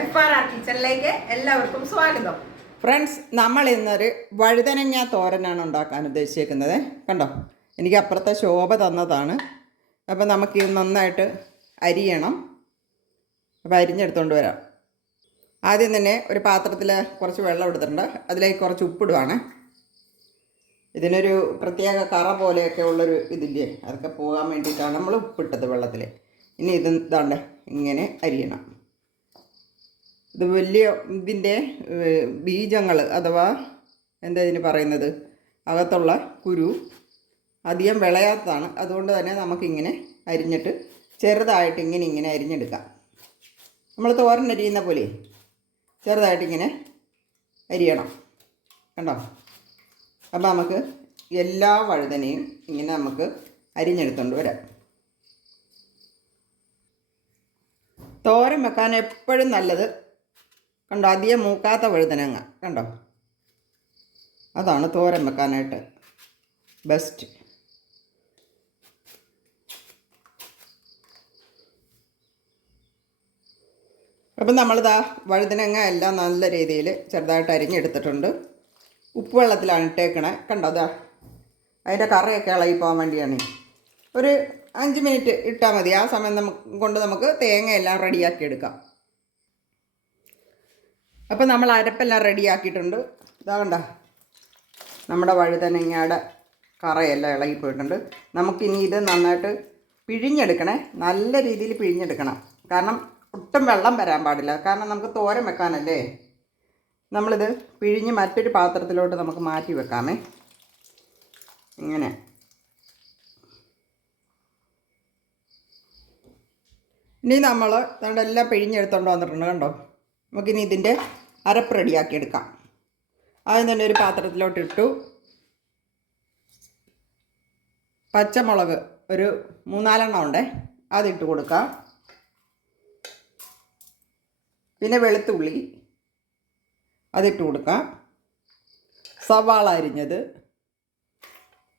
F R R കിച്ചണിലേക്ക് എല്ലാവർക്കും സ്വാഗതം. ഫ്രണ്ട്സ് നമ്മൾ ഇന്നൊരു വഴുതനങ്ങ തോരനാണ് ഉണ്ടാക്കാൻ ഉദ്ദേശിക്കുന്നത് കണ്ടോ? എനിക്ക് അപ്പുറത്തെ ശോഭ തന്നതാണ്. അപ്പോൾ നമുക്ക് ഇത് നന്നായിട്ട് അരിയണം. അപ്പോൾ അരിഞ്ഞെടുത്തുകൊണ്ട് വരാം. ആദ്യം തന്നെ ഒരു പാത്രത്തിൽ കുറച്ച് വെള്ളം എടുത്തിട്ടുണ്ട്. അതിലേക്ക് കുറച്ച് ഉപ്പിടുവാണ്. ഇതിനൊരു പ്രത്യേക കറ പോലെയൊക്കെ ഉള്ളൊരു ഇതില്ലേ? അതൊക്കെ പോകാൻ വേണ്ടിയിട്ടാണ് നമ്മൾ ഉപ്പിട്ടത് വെള്ളത്തിൽ. ഇനി ഇത് ഇതാണ്ട് ഇങ്ങനെ അരിയണം. ഇത് വലിയ ഇതിന്റെ ബീജങ്ങൾ അഥവാ എന്താ ഇതിന് പറയുന്നത്? അകത്തുള്ള കുരു അധികം വിളയാത്തതാണ്. അതുകൊണ്ട് തന്നെ നമുക്കിങ്ങനെ അരിഞ്ഞിട്ട് ചെറുതായിട്ട് ഇങ്ങനെ ഇങ്ങനെ അരിഞ്ഞെടുക്കാം. നമ്മൾ തോരൻ അരിയുന്ന പോലെ ചെറുതായിട്ടിങ്ങനെ അരിയണം. കണ്ടോ? അപ്പോൾ നമുക്ക് എല്ലാ വഴുതനയും ഇങ്ങനെ നമുക്ക് അരിഞ്ഞെടുത്തുകൊണ്ട് വരാം. തോരൻ വെക്കാൻ എപ്പോഴും നല്ലത് കണ്ടോ? അധികം മൂക്കാത്ത വഴുതനങ്ങ. കണ്ടോ? അതാണ് തോരൻ വെക്കാനായിട്ട് ബെസ്റ്റ് അപ്പം നമ്മളിതാ വഴുതനങ്ങ എല്ലാം നല്ല രീതിയിൽ ചെറുതായിട്ട് അരിഞ്ഞെടുത്തിട്ടുണ്ട്. ഉപ്പുവെള്ളത്തിലാണ് ഇട്ടേക്കണേ. കണ്ടോ? അതാ അതിന്റെ കറിയൊക്കെ ഇളകി പോകാൻ വേണ്ടിയാണ്. ഒരു അഞ്ച് മിനിറ്റ് ഇട്ടാൽ മതി. ആ സമയം നമുക്ക് കൊണ്ട് നമുക്ക് തേങ്ങയെല്ലാം റെഡിയാക്കി എടുക്കാം. അപ്പോൾ നമ്മൾ അരപ്പെല്ലാം റെഡിയാക്കിയിട്ടുണ്ട് ഇതാ കണ്ട. നമ്മുടെ വഴുതനങ്ങയുടെ കറയെല്ലാം ഇളകിപ്പോയിട്ടുണ്ട് നമുക്കിനി ഇത് നന്നായിട്ട് പിഴിഞ്ഞെടുക്കണേ. നല്ല രീതിയിൽ പിഴിഞ്ഞെടുക്കണം. കാരണം ഒട്ടും വെള്ളം വരാൻ പാടില്ല. കാരണം നമുക്ക് തോരൻ വെക്കാനല്ലേ. നമ്മളിത് പിഴിഞ്ഞ് മറ്റൊരു പാത്രത്തിലോട്ട് നമുക്ക് മാറ്റി വെക്കാമേ. ഇങ്ങനെ. ഇനി നമ്മൾ നമ്മുടെ എല്ലാം പിഴിഞ്ഞെടുത്തോണ്ട് വന്നിട്ടുണ്ട് കണ്ടോ? നമുക്കിനി ഇതിന്റെ അരപ്പ് റെഡിയാക്കി എടുക്കാം. ആദ്യം തന്നെ ഒരു പാത്രത്തിലോട്ട് ഇട്ടു. പച്ചമുളക് ഒരു മൂന്നാലെണ്ണം ഉണ്ടേ അതിട്ട് കൊടുക്കാം. പിന്നെ വെളുത്തുള്ളി അതിട്ട് കൊടുക്കാം. സവാള അരിഞ്ഞത്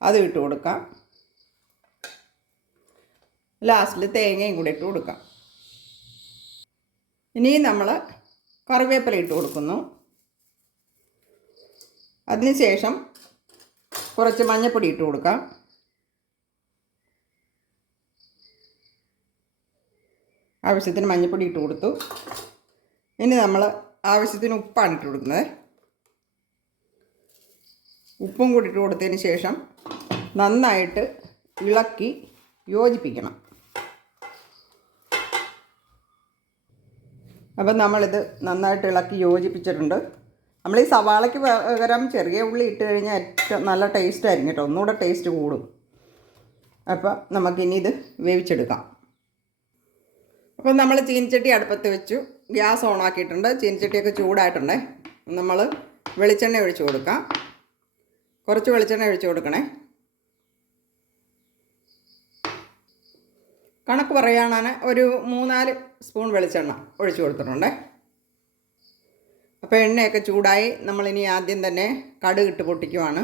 അത് ഇട്ട് കൊടുക്കാം. ലാസ്റ്റിൽ തേങ്ങയും കൂടി ഇട്ട് കൊടുക്കാം. ഇനി നമ്മൾ കറിവേപ്പില ഇട്ട് കൊടുക്കുന്നു. അതിനുശേഷം കുറച്ച് മഞ്ഞപ്പൊടി ഇട്ട് കൊടുക്കാം. ആവശ്യത്തിന് മഞ്ഞപ്പൊടി ഇട്ട് കൊടുത്തു. ഇനി നമ്മൾ ആവശ്യത്തിന് ഉപ്പാണ് ഇട്ട് കൊടുക്കുന്നത്. ഉപ്പും കൂടി ഇട്ട് കൊടുത്തതിന് ശേഷം നന്നായിട്ട് ഇളക്കി യോജിപ്പിക്കണം. അപ്പം നമ്മളിത് നന്നായിട്ട് ഇളക്കി യോജിപ്പിച്ചിട്ടുണ്ട്. നമ്മൾ ഈ സവാളയ്ക്ക് പകരം ചെറിയ ഉള്ളി ഇട്ട് കഴിഞ്ഞാൽ ഏറ്റവും നല്ല ടേസ്റ്റ് ആയിരിക്കും കേട്ടോ. ഒന്നുകൂടെ ടേസ്റ്റ് കൂടും. അപ്പോൾ നമുക്കിനി ഇത് വേവിച്ചെടുക്കാം. അപ്പം നമ്മൾ ചീനിച്ചട്ടി അടുപ്പത്ത് വെച്ചു. ഗ്യാസ് ഓൺ ആക്കിയിട്ടുണ്ട്. ചീനിച്ചട്ടിയൊക്കെ ചൂടായിട്ടുണ്ടേ. നമ്മൾ വെളിച്ചെണ്ണ ഒഴിച്ച് കൊടുക്കാം. കുറച്ച് വെളിച്ചെണ്ണ ഒഴിച്ച് കൊടുക്കണേ. കണക്ക് പറയുകയാണെങ്കിൽ ഒരു മൂന്നാൽ സ്പൂൺ വെളിച്ചെണ്ണ ഒഴിച്ചു കൊടുത്തിട്ടുണ്ട്. അപ്പോൾ എണ്ണയൊക്കെ ചൂടായി നമ്മളിനി ആദ്യം തന്നെ കടുക് ഇട്ട് പൊട്ടിക്കുവാണ്.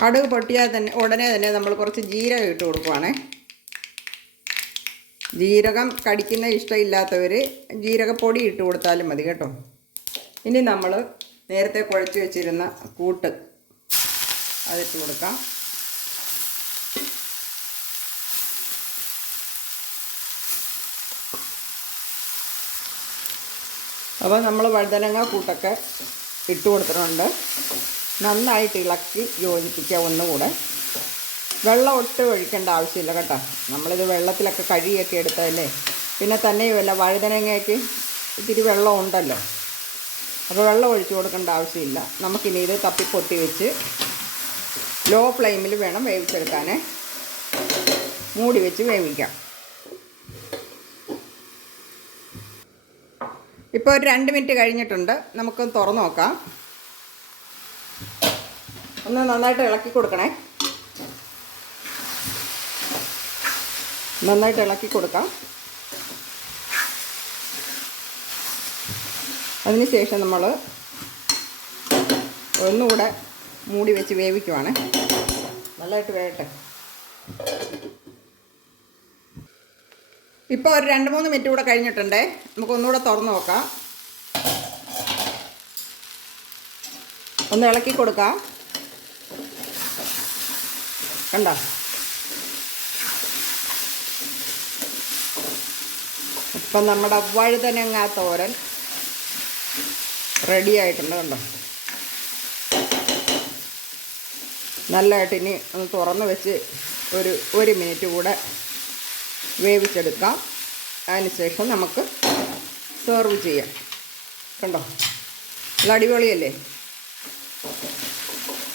കടുക് പൊട്ടിയാൽ തന്നെ ഉടനെ തന്നെ നമ്മൾ കുറച്ച് ജീരകം ഇട്ട് കൊടുക്കുവാണേ. ജീരകം കടിക്കുന്ന ഇഷ്ടമില്ലാത്തവർ ജീരകപ്പൊടി ഇട്ട് കൊടുത്താലും മതി കേട്ടോ. ഇനി നമ്മൾ നേരത്തെ കുഴച്ച് വെച്ചിരുന്ന കൂട്ട് അതിട്ട് കൊടുക്കാം. അപ്പോൾ നമ്മൾ വഴുതനങ്ങ കൂട്ടൊക്കെ ഇട്ട് കൊടുത്തിട്ടുണ്ട്. നന്നായിട്ട് ഇളക്കി യോജിപ്പിക്കുക ഒന്നുകൂടെ. വെള്ളം ഒട്ടും ഒഴിക്കേണ്ട ആവശ്യമില്ല കേട്ടോ. നമ്മളിത് വെള്ളത്തിലൊക്കെ കഴുകിയൊക്കെ എടുത്തതല്ലേ? പിന്നെ തന്നെയുമല്ല വഴുതനങ്ങയ്ക്ക് ഇത്തിരി വെള്ളം ഉണ്ടല്ലോ അപ്പോൾ വെള്ളം ഒഴിച്ചു കൊടുക്കേണ്ട ആവശ്യമില്ല. നമുക്കിനി ഇത് പൊട്ടി വെച്ച് ലോ ഫ്ലെയിമിൽ വേണം വേവിച്ചെടുക്കാൻ മൂടി വെച്ച് വേവിക്കാം. ഇപ്പോൾ ഒരു രണ്ട് മിനിറ്റ് കഴിഞ്ഞിട്ടുണ്ട്. നമുക്കൊന്ന് തുറന്നു നോക്കാം. ഒന്ന് നന്നായിട്ട് ഇളക്കി കൊടുക്കണേ. നന്നായിട്ട് ഇളക്കി കൊടുക്കാം. അതിനുശേഷം നമ്മൾ ഒന്നുകൂടെ മൂടി വെച്ച് വേവിക്കുവാണ്. നല്ലതായിട്ട് വേകട്ടെ ഇപ്പോൾ ഒരു രണ്ട് മൂന്ന് മിനിറ്റ് കൂടെ കഴിഞ്ഞിട്ടുണ്ടേ. നമുക്ക് ഒന്നുകൂടെ തുറന്ന് നോക്കാം. ഒന്ന് ഇളക്കി കൊടുക്കാം. കണ്ടോ? ഇപ്പം നമ്മുടെ വഴുതനങ്ങ തോരൻ. റെഡി ആയിട്ടുണ്ട് കണ്ടോ? നല്ലതായിട്ട് ഇനി ഒന്ന് തുറന്ന് വെച്ച് ഒരു ഒരു മിനിറ്റ് കൂടെ വേവിച്ചെടുക്കാം. അതിനുശേഷം നമുക്ക് സെർവ് ചെയ്യാം. കണ്ടോ? നല്ല അടിപൊളിയല്ലേ?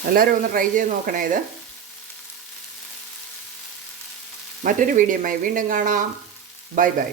എല്ലാവരും ഒന്ന് ട്രൈ ചെയ്ത് നോക്കണേ ഇത്. മറ്റൊരു വീഡിയോയുമായി വീണ്ടും കാണാം. Bye bye